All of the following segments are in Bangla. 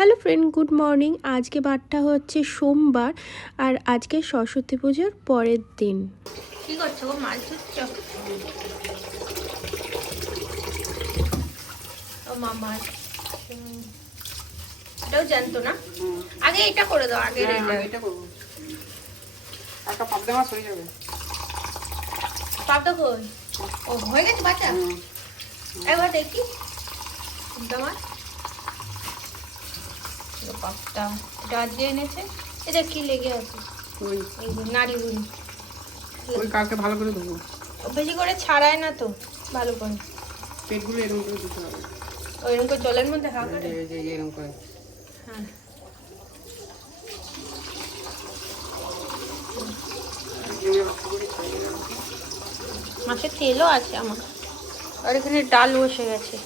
Hello friend good morning. আজকে বারটা হচ্ছে সোমবার আর আজকে সরস্বতী পুজোর পরের দিন। কি করছ গো? মাছ ধুচ্ছ ও মামা হুম। এটাও জানতো না? আগে এটা করে দাও আগে হ্যাঁ, এটা। এটা করব। একটা পাবদা মাছ হয়ে যাবে। পাবদা কই? ও হয়ে গেছে বাচ্চা। একবার দেখি। পাবদা মাছ? আজকে এনেছে। এটা কি লেগে আছে? বুড়ি ওই কালকে ভালো করে বেশি করে ছাড়ায় না তো ভালো করে। পেটগুলো এরকম করে দিতে হবে। ওইরকম করে জলের মধ্যে এরকম করে। হ্যাঁ। মাছের তেলও আছে আমার। আর এখানে ডাল বসে গেছে।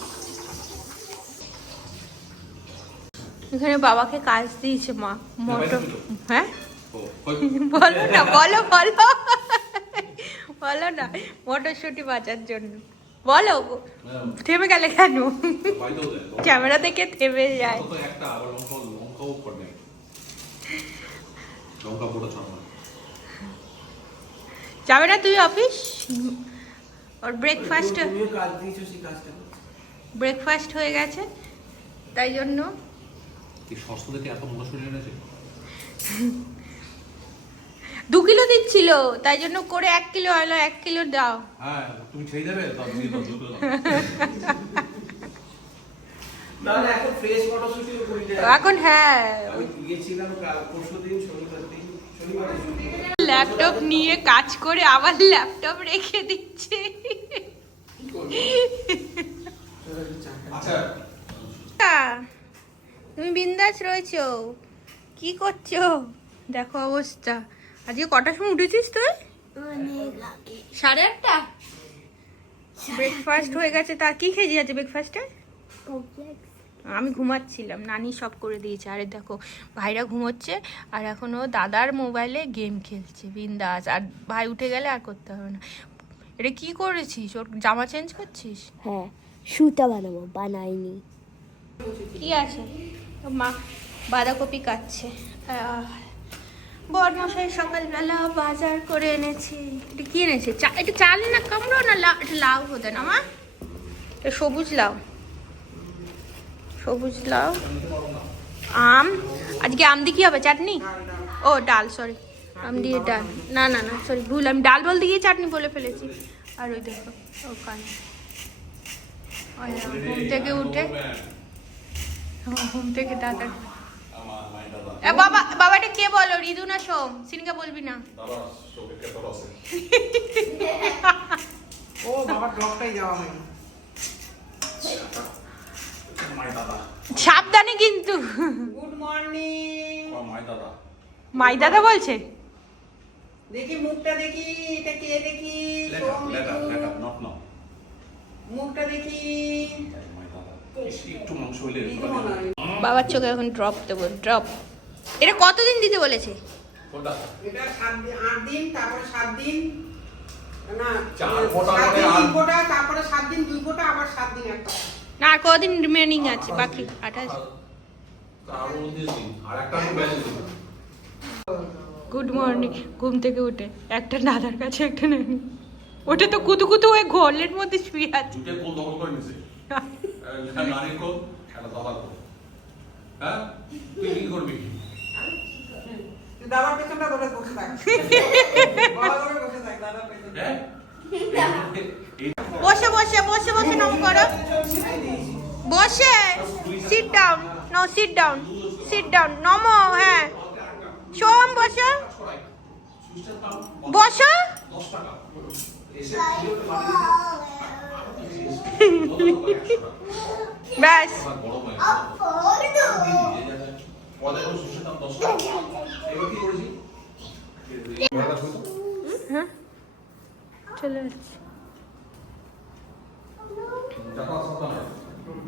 এখানে বাবাকে কাজ দিয়েছে মা মটর। হ্যাঁ? বলো না বলো বলো। বলো না মটরশুঁটি বাঁচার জন্য। বলো থেমে গেলে কেন? ক্যামেরা থেকে থেমে যায়। যাবে না তুই অফিস? ওর ব্রেকফাস্ট ব্রেকফাস্ট হয়ে গেছে তাই জন্য কি সস্তা থেকে এত মোটা শরীর এনেছে? দু কিলো দিচ্ছিল তাই জন্য করে এক কিলো হলো এক কিলো দাও। হ্যাঁ তুমি দুটো এখন ফ্রেশ মটরশুটি করি এখন হ্যাঁ। আমি গেছিলাম পরশু দিন শনিবার দিন ল্যাপটপ নিয়ে কাজ করে আবার ল্যাপটপ রেখে দিচ্ছে। আচ্ছা। তুমি বিন্দাস রয়েছো? কি করছ? দেখো অবস্থা। আজকে কটার সময় উঠেছিস তুই? সাড়ে আটটা? ব্রেকফাস্ট হয়ে গেছে। তা কি খেয়েছি আছে ব্রেকফাস্টে আমি ঘুমাচ্ছিলাম। নানি সব করে দিয়েছে। আরে দেখো ভাইরা ঘুমোচ্ছে আর এখনও দাদার মোবাইলে গেম খেলছে। বিন্দাস। আর ভাই উঠে গেলে আর করতে হবে না। এটা কি করেছিস? ওর জামা চেঞ্জ করছিস? হ্যাঁ সুতা বানাবো। বানাইনি। কি আছে? মা বাঁধাকপি কাটছে। বরমশাই সকালবেলা বাজার করে এনেছি। এটা কি এনেছে? চা, এটা চাল না কামড়ো না লাউ? এটা লাউ হতে না মা? এটা সবুজ লাউ। সবুজ লাউ। আম? আজকে আম দিয়ে কি হবে? চাটনি? ও, ডাল সরি আম দিয়ে ডাল। না না না সরি ভুল। আমি ডাল বলতে গিয়ে চাটনি বলে ফেলেছি। আর ওই দেখো, ওখানে। ঘুম থেকে উঠে ঘুম থেকে দাদা বাবা কে বলো? রিদু না সোম? সিনকা বলবি না? ও যাওয়া হয়নি। সাবধানে কিন্তু। গুড মর্নিং মাই দাদা। বলছে? দেখি মুখটা দেখি এটা কে দেখি? মুখটা দেখি। মাই দাদা। একটু মাংস। বাবার চোখে এখন ড্রপ দেবো ড্রপ এটা কতদিন দিতে বলেছে? এটা সাত দিন আট দিন তারপরে সাত দিন না চার ফোঁটা সাত করে দিন আর- তিন ফোঁটা তারপরে সাত দিন দুই ফোঁটা আবার সাত দিন একটা। না আর কদিন রিমেনিং আছে? বাকি আঠাশ গুড মর্নিং ঘুম থেকে উঠে। একটা দাদার কাছে একটা নানি ওটা তো কুতু কুতু হয়ে ঘরের মধ্যে শুয়ে আছে। দুটো কোল দখল করে নিছে নারীর একটা দাদার কোল হ্যাঁ? তুই কি করবি তুই পেছনটা ধরে বসে থাক। বসে থাক দাদার পেছনটা। হ্যাঁ? বসে বসে বসে বসে নম করো। বসে। Sit down no sit down sit down নমো হ্যাঁ। সোম বসো। বসো। ব্যাস। চলে যাচ্ছি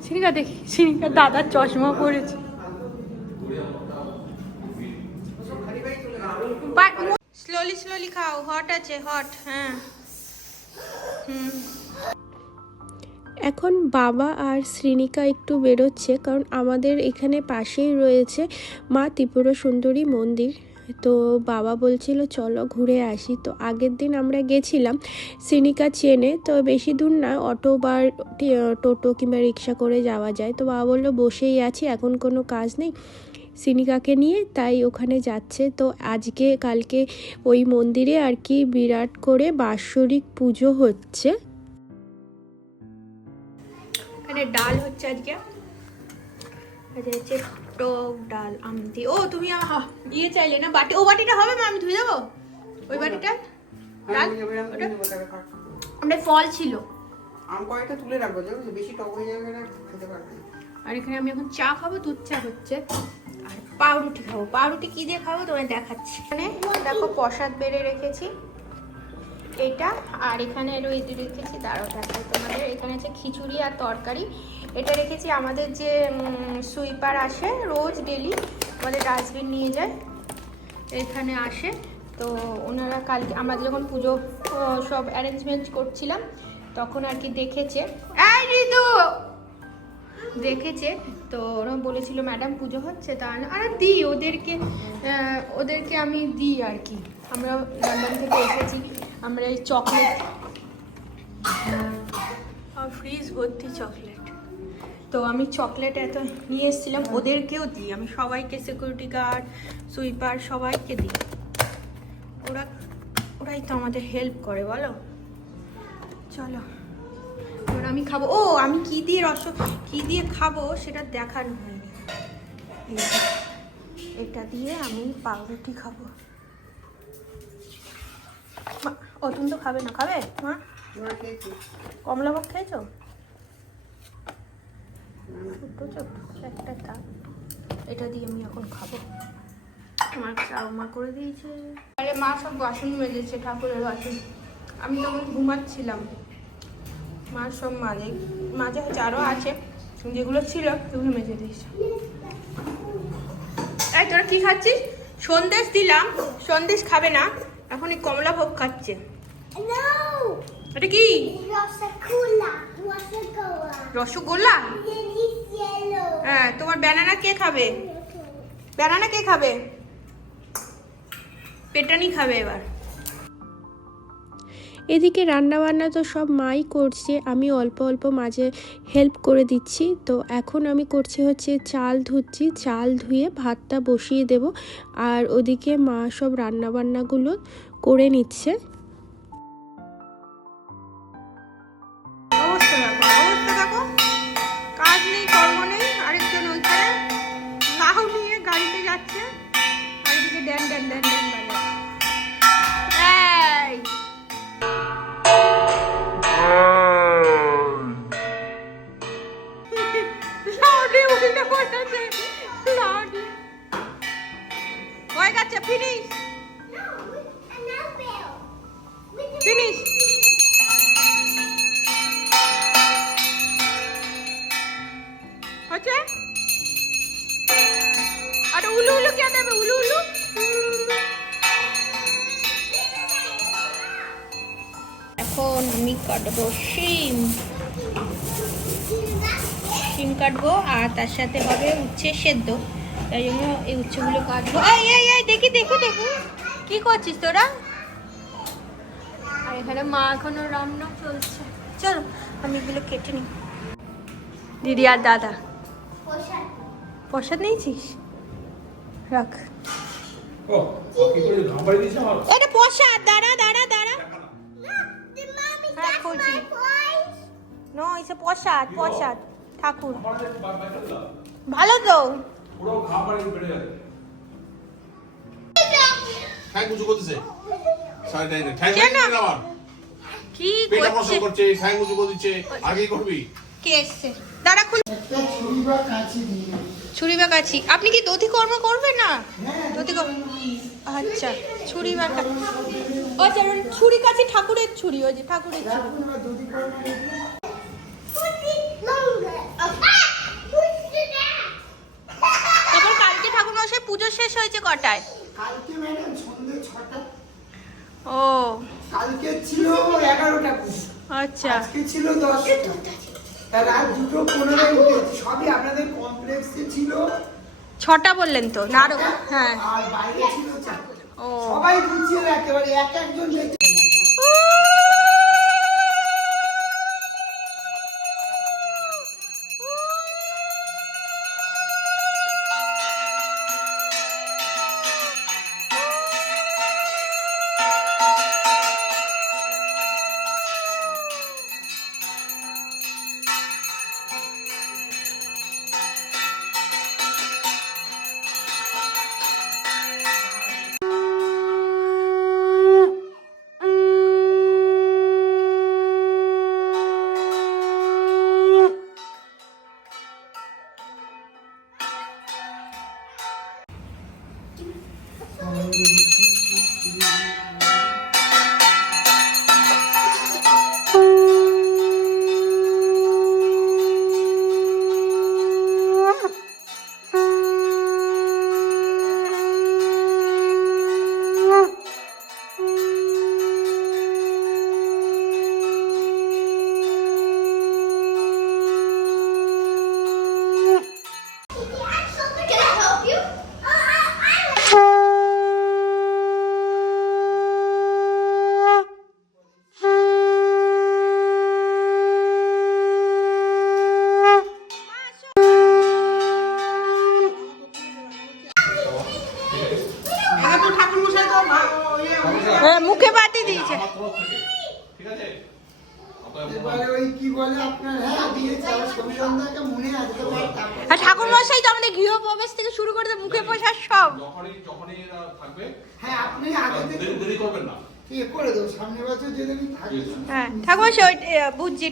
সিনিকা দেখি সিনিকা দাদার চশমা পড়েছে স্লোলি স্লোলি খাও হট আছে হট হ্যাঁ। হুম। এখন বাবা আর শ্রীনিকা একটু বেরোচ্ছে, কারণ আমাদের এখানে পাশেই রয়েছে মা ত্রিপুরা সুন্দরী মন্দির। তো বাবা বলছিল, চলো ঘুরে আসি। তো আগের দিন আমরা গেছিলাম শ্রীনিকা চেনে, তো বেশি দূর না, অটো বা টোটো কিংবা রিক্সা করে যাওয়া যায়। তো বাবা বলল, বসেই আছি, এখন কোনো কাজ নেই। সিনিকাকে নিয়ে তাই ওখানে যাচ্ছে। তো আজকে, কালকে ওই মন্দিরে আর কি বিরাট করে বাৎসরিক পুজো হচ্ছে। এখানে ডাল হচ্ছে আজকে। আজকে হচ্ছে টক ডাল আমতি ও তুমি ইয়ে চাইলে না বাটি ও বাটিটা হবে মা আমি ধুয়ে দেবো? ওই বাটিটা? ডাল? ওটা? ফল ছিল। আম কয়েকটা তুলে রাখব বেশি টক হয়ে যাবে না খেতে পারবে আর এখানে আমি এখন চা খাব দুধ চা হচ্ছে। আর পাউরুটি খাব। পাউরুটি কি দিয়ে খাব? তোমায় দেখাচ্ছি। এখানে দেখো প্রসাদ বেড়ে রেখেছি। এটা, আর এখানে রয়েছে রেখেছি দাঁড়াও দেখো তোমাদের এখানে আছে খিচুড়ি আর তরকারি। এটা রেখেছি আমাদের যে সুইপার আসে, রোজ ডেলি আমাদের ডাস্টবিন নিয়ে যায়, এখানে আসে। তো ওনারা কালকে, আমরা যখন পুজো সব অ্যারেঞ্জমেন্ট করছিলাম, তখন আর কি দেখেছে। এই দেখেছে। তো ওরা বলেছিল, ম্যাডাম, পুজো হচ্ছে তা আর দিই, ওদেরকে ওদেরকে আমি দিই আর কি। আমরা লন্ডন থেকে এসেছি। আমরা এই চকলেট ফ্রিজ ভর্তি চকলেট তো আমি চকলেট এত নিয়ে এসেছিলাম ওদেরকেও দিই। আমি সবাইকে সিকিউরিটি গার্ড সুইপার সবাইকে দিই। ওরা ওরাই তো আমাদের হেল্প করে বলো? চলো। এবার আমি খাব। ও আমি কি দিয়ে রস কি দিয়ে খাব সেটা দেখানো হয়নি এটা দিয়ে আমি পাউরুটি খাব। ও তুমি তো খাবে না খাবে? মা? খেয়েছি। কমলা ভোগ খেয়েছো? ছোট্ট ছোট্ট একটা থাক এটা দিয়ে আমি এখন খাব। আমার চাও মা করে দিয়েছে। আরে মা সব বাসন মেজেছে ঠাকুরের বাসন। আমি তখন ঘুমাচ্ছিলাম। মা সব মাঝে মাঝে হচ্ছে আরও আছে। যেগুলো ছিল সেগুলো মেজে দিয়েছে। এই তোরা কি খাচ্ছিস? সন্দেশ দিলাম। সন্দেশ খাবে না। এখন এই কমলা ভোগ খাচ্ছে। এটা কি. রসগোল্লা. হ্যাঁ তোমার ব্যানানা কে খাবে? ব্যানানা কে খাবে? পেটানি খাবে এবার। এদিকে রান্নাবান্না তো সব মাই করছে, আমি অল্প অল্প মাঝে হেল্প করে দিচ্ছি। তো এখন আমি করছি হচ্ছে চাল ধুচ্ছি, চাল ধুয়ে ভাতটা বসিয়ে দেব। আর ওদিকে মা সব রান্নাবান্নাগুলো করে নিচ্ছে। হচ্ছে আর উলু উলু কে দেবে? উলু উলু? এখন আমি কাটবো শিম। শিম কাটবো, আর তার সাথে হবে উচ্ছে সেদ্ধ। তাই জন্য এই উচ্ছেগুলো কাটবো। এই এই এই, দেখি দেখি দেখি। কি করছিস তোরা? আর এখানে মা এখনও রান্না চলছে। চলো, আমি এগুলো কেটে নিই। দিদি আর দাদা। প্রসাদ নিয়েছিস রাখ ও কি করে ঘাম পাড়ি দিয়েছে আমার এটা প্রসাদ দাঁড়া দাঁড়া দাঁড়া হ্যাঁ. নো ইসে প্রসাদ প্রসাদ ঠাকুর। ভালো তো পুরো ঘাম বেড়ে যাবে ঠাই কুচু করতেছে সাড়ে ঠাই কেন? কি করছে ঠাই কুচু করছে আগে করবি কে এসছে? দাঁড়া খুল ছুরি বা কাছি আপনি কি দধি কর্ম করবেন না? দধি কর্ম আচ্ছা ছুরি বা আচ্ছা ছুরি কাছি ঠাকুরের ছুরি ওই যে ঠাকুরের. তারপর কালকে ঠাকুর মশাই পুজো শেষ হয়েছে কটায়? কালকে ম্যাডাম সন্ধ্যে ছটা। ও। কালকে ছিল এগারোটা আচ্ছা। আজকে ছিল দশটা। রাত দুটো পনেরোয় উঠেছি সবই আপনাদের কমপ্লেক্সে ছিল? ছটা বললেন তো না আরও হ্যাঁ। আর বাইরে ছিল ও। সবাই একেবারে এক একজন দেখে Can হ্যাঁ পটি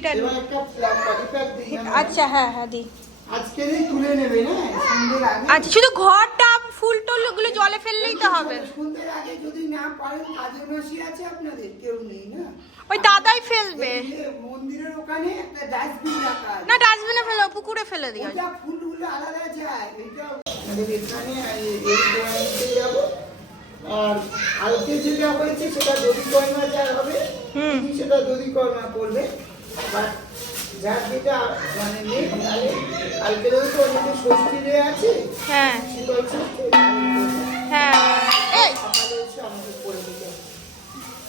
প্যাক দিই আচ্ছা হ্যাঁ হ্যাঁ দি আজকেরই তুলে নেবে না আচ্ছা শুধু ঘরটা ফুল টুল ওগুলো জলে ফেললেই তো হবে। সন্ধ্যের আগে যদি না পারেন কাজের মাসি আছে আপনাদের? কেউ নেই না? ওই দাদাই ফেলবে। মন্দিরের ওখানে একটা ডাস্টবিন রাখা না ডাস্টবিনে ফেলো পুকুরে ফেলে দিও। ওটা ফুলগুলো আলাদা যায় এটা আমাদের এখানে এই- যাব। আর কালকে যেটা হয়েছে সেটা দধি কর্মা যা হবে হুম। সেটা দধি কর্মা করবে যার যেটা মানে নেই তাহলে কালকে তো অনেকে ষষ্ঠী রে আছে হ্যাঁ। শীতল ষষ্ঠী হ্যাঁ। আমাদের করে দিতে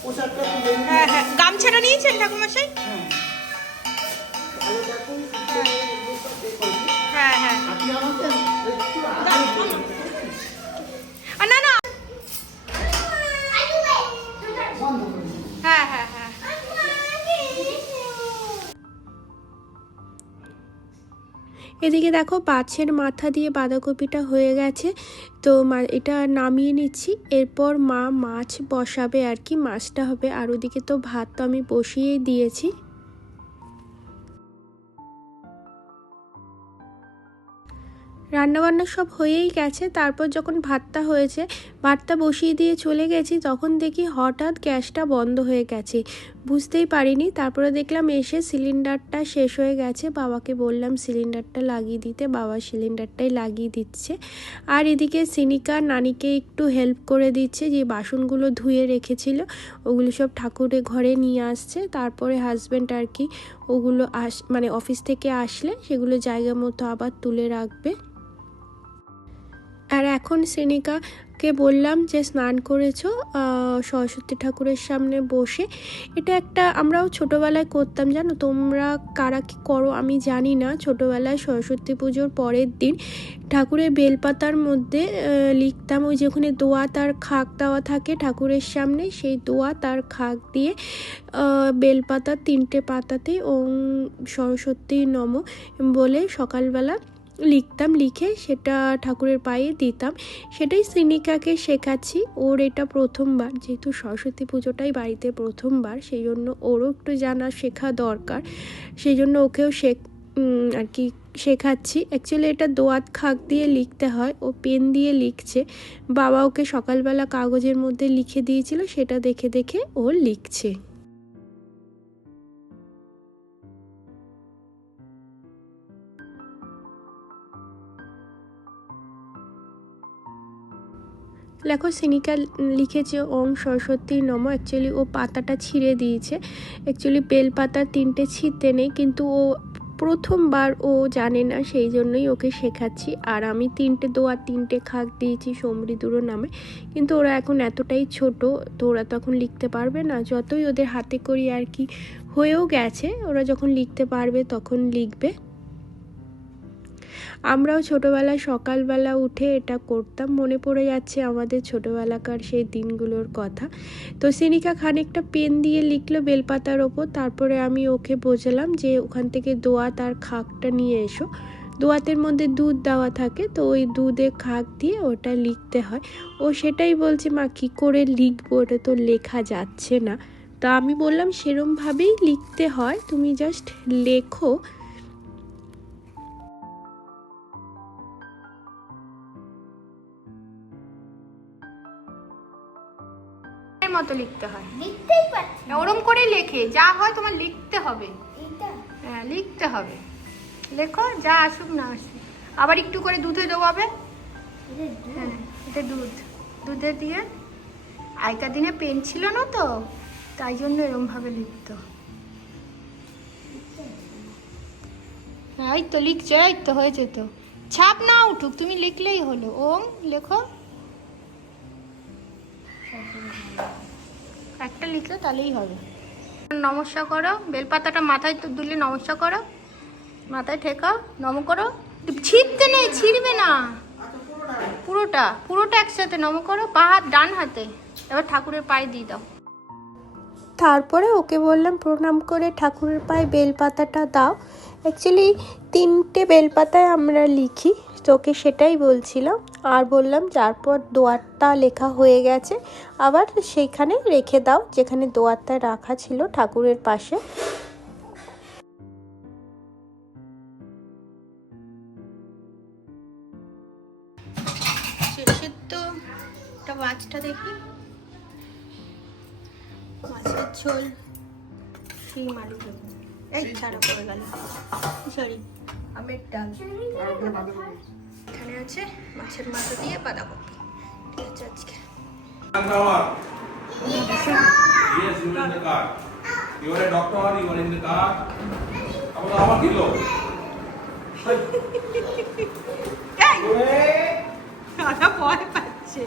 পোশাকটা হ্যাঁ হ্যাঁ। গামছাটা নিয়েছেন ঠাকুর মশাই হ্যাঁ। ভালো থাকুন করবেন। হ্যাঁ হ্যাঁ। আপনি আমাকে একটু এদিকে দেখো মাছের মাথা দিয়ে বাঁধাকপিটা হয়ে গেছে। তো এটা নামিয়ে নিচ্ছি। এরপর মা মাছ বসাবে আর কি, মাছটা হবে। আর ওদিকে তো ভাত তো আমি বসিয়েই দিয়েছি। রান্নাবান্না সব হয়েই গেছে। তারপর যখন ভাতটা হয়েছে ভাতটা বসিয়ে দিয়ে চলে গেছি, তখন দেখি হঠাৎ গ্যাসটা বন্ধ হয়ে গেছে। বুঝতেই পারিনি, তারপরে দেখলাম এসে সিলিন্ডারটা শেষ হয়ে গেছে। বাবাকে বললাম, সিলিন্ডারটা লাগিয়ে দিতে। বাবা সিলিন্ডারটাই লাগিয়ে দিচ্ছে। আর এদিকে সিনিকা নানিকে একটু হেল্প করে দিচ্ছে, যে বাসনগুলো ধুয়ে রেখেছিল, ওগুলো সব ঠাকুরের ঘরে নিয়ে আসছে। তারপরে হাজব্যান্ড আর কি ওগুলো আস মানে অফিস থেকে আসলে সেগুলো জায়গা মতো আবার তুলে রাখবে। আর এখন শ্রেণিকাকে বললাম যে স্নান করেছ? সরস্বতী ঠাকুরের সামনে বসে। এটা একটা আমরাও ছোটোবেলায় করতাম, জানো? তোমরা কারা কি করো আমি জানি না। ছোটোবেলায় সরস্বতী পুজোর পরের দিন ঠাকুরের বেলপাতার মধ্যে লিখতাম ওই যে ওখানে দোয়া তার খাক দেওয়া থাকে ঠাকুরের সামনে, সেই দোয়া তার খাক দিয়ে বেলপাতার তিনটে পাতাতে ওম সরস্বতী নম বলে সকালবেলা লিখতাম, লিখে সেটা ঠাকুরের পায়ে দিতাম। সেটাই সিনিকাকে শেখাচ্ছি। ওর এটা প্রথমবার, যেহেতু সরস্বতী পুজোটাই বাড়িতে প্রথমবার সেই জন্য ওরও একটু জানা শেখা দরকার। সেই জন্য ওকেও শেখ আর কি শেখাচ্ছি। অ্যাকচুয়ালি এটা দোয়াত খাক দিয়ে লিখতে হয়, ও পেন দিয়ে লিখছে। বাবা ওকে সকালবেলা কাগজের মধ্যে লিখে দিয়েছিল, সেটা দেখে দেখে ও লিখছে। লেখো সিনিকা লিখেছে ওম সরস্বতী নম অ্যাকচুয়ালি ও পাতাটা ছিঁড়ে দিয়েছে। অ্যাকচুয়ালি বেল পাতার তিনটে ছিঁড়তে নেই, কিন্তু ও প্রথমবার ও জানে না, সেই জন্যই ওকে শেখাচ্ছি। আর আমি তিনটে দোয়া, তিনটে খাক দিয়েছি সমৃদুরো নামে। কিন্তু ওরা এখন এতটাই ছোট, তো ওরা তখন লিখতে পারবে না। যতই ওদের হাতে করি আর কি হয়েও গেছে, ওরা যখন লিখতে পারবে তখন লিখবে। আমরাও ছোটোবেলায় সকালবেলা উঠে এটা করতাম। মনে পড়ে যাচ্ছে আমাদের ছোটোবেলাকার সেই দিনগুলোর কথা। তো সিনিকা খানিকটা পেন দিয়ে লিখলো বেলপাতার ওপর। তারপরে আমি ওকে বোঝালাম যে ওখান থেকে দোয়া তার খাকটা নিয়ে এসো। দোয়াতের মধ্যে দুধ দেওয়া থাকে, তো ওই দুধে খাক দিয়ে ওটা লিখতে হয়। ও সেটাই বলছে, মা, কী করে লিখব? ওটা তো লেখা যাচ্ছে না। তা আমি বললাম, সেরমভাবেই লিখতে হয়। তুমি জাস্ট লেখো। মতো লিখতে হয়। লিখতেই পারছি। ওরম করে লেখে। যা হয় তোমার লিখতে হবে। হ্যাঁ লিখতে হবে। লেখো যা আসুক না আসুক। আবার একটু করে দুধে দেওয়াবে। হ্যাঁ এটা দুধ। দুধে দিয়ে আগেকার দিনে পেন ছিল না তো তাই জন্য এরমভাবে লিখতো। হ্যাঁ, এই তো লিখছে এই তো হয়েছে তো। ছাপ না উঠুক তুমি লিখলেই হলো। ওম লেখো। একটা লিখলে তাহলেই হবে। নমস্কার করো, বেলপাতাটা মাথায় তো দুলে নমস্কার করো। মাথায় ঠেকাও, নম করো। ছিঁড়তে নেই, ছিঁড়বে না। পুরোটা পুরোটা একসাথে নম করো, পা হাত ডান হাতে। এবার ঠাকুরের পায়ে দিয়ে দাও। তারপরে ওকে বললাম প্রণাম করে ঠাকুরের পায়ে বেলপাতাটা দাও। অ্যাকচুয়ালি তিনটে বেলপাতায় আমরা লিখি। তোকে সেটাই বলছিলাম। আর বললাম, তারপর দোয়ারটা লেখা হয়ে গেছে। আবার সেইখানে রেখে দাও, যেখানে দোয়ারটা রাখা ছিল ঠাকুরের পাশে। মাছটা দেখি। মাছের ঝোল আলু দেবো এই ছাড়া পড়ে গেল সরি আমের ডাল এখানে আছে মাছের মাথা দিয়ে বাঁধাকপি ঠিক আছে আজকে Yes, you are in the car. You are a doctor, you are in the car. আমার তো আমার দিল দাদা ভয় পাচ্ছে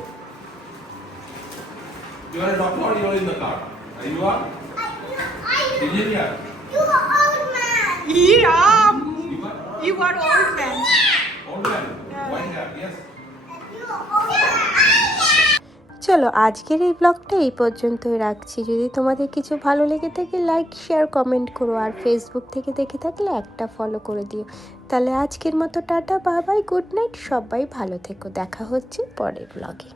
You are a doctor, you are in the car. And you are engineer. You are old man. You are old man. White hair, yes. চলো আজকের এই ব্লগটা এই পর্যন্তই রাখছি যদি তোমাদের কিছু ভালো লেগে থাকে লাইক শেয়ার কমেন্ট করো আর ফেসবুক থেকে দেখে থাকলে একটা ফলো করে দিও তাহলে আজকের মতো টাটা বাবাই গুড নাইট সবাই ভালো থেকো দেখা হচ্ছে পরের ব্লগে